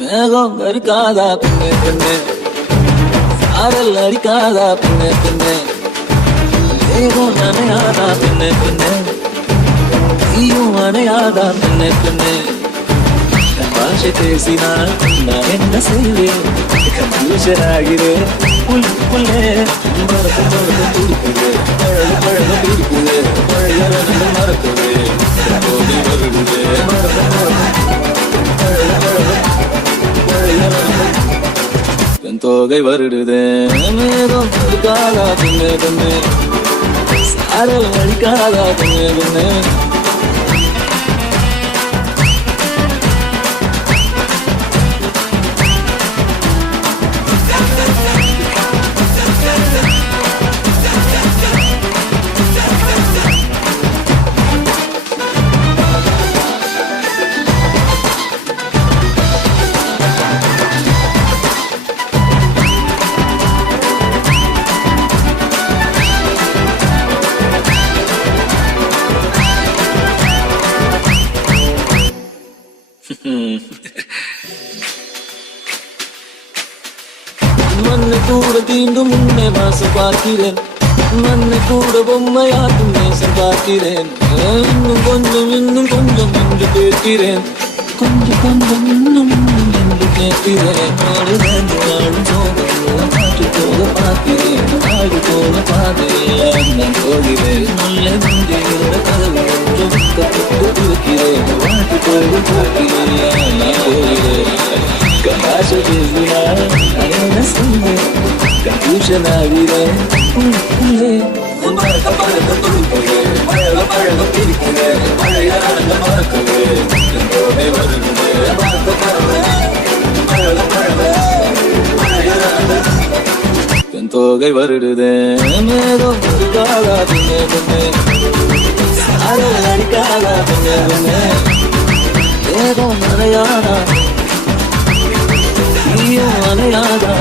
மேகம் கருக்காதா பெண்ணே பெண்ணே, சாரல் அடிக்காதா பெண்ணே பெண்ணே, மேகம் நனையாதா பெண்ணே பெண்ணே, நீயும் அணையாதா பெண்ணே பெண்ணே. பாஷை பேசினால் நான் என்ன செய்வேன், கன்ஃபியூஷனாகிறேன் உள்ளே. மறக்க மறக்க துடிக்குது, பழக பழக துடிக்குது, பழைய மறக்குது, போதி வருகுது. மறக்க மறக்க என் தோகை வருடுதே, மேகம் அடிக்காதா பெண்ணே பெண்ணே, சாரல் அடிக்காதா பெண்ணே பெண்ணே. மண்ணை கூட தீண்டும் முன்னே வாசம் பார்க்கிறேன், மண்ணை கூட பொம்மையாக்கும் நேசம் பார்க்கிறேன். இன்னும் கொஞ்சம் என்று கேட்கிறேன், கொஞ்சம் கொஞ்சம் இன்னும் என்று கேட்கிறேன். நாளும் சோகம் மாற்றி போக பார்க்கிறேன், ஆடி போக பாதையில் நான் போகிறேன். நல்ல முந்தியோட கதவு ஒன்று விற்கப்பட்டு இருக்கிறேன், வாட்டி போக போகிறேன் நான் போகிறேன். கமாஷ பேசினால் என்ன செய்வேன், கன்ஃபியூஷன் ஆகிறேன் உள்ளே. மறக்க மறக்க துடிக்கிறேன், பழக பழக பிடிக்கிறேன், பழைய மறக்கிறேன், என்னோட வருகிறேன். மறக்க பழக பழக என் தோகை வருடுதே, மேகம் அடிக்காதா பெண்ணே பெண்ணே, சாரல் அடிக்காதா பெண்ணே பெண்ணே, மேகம் நனையாதா நீயும் அணையாதா.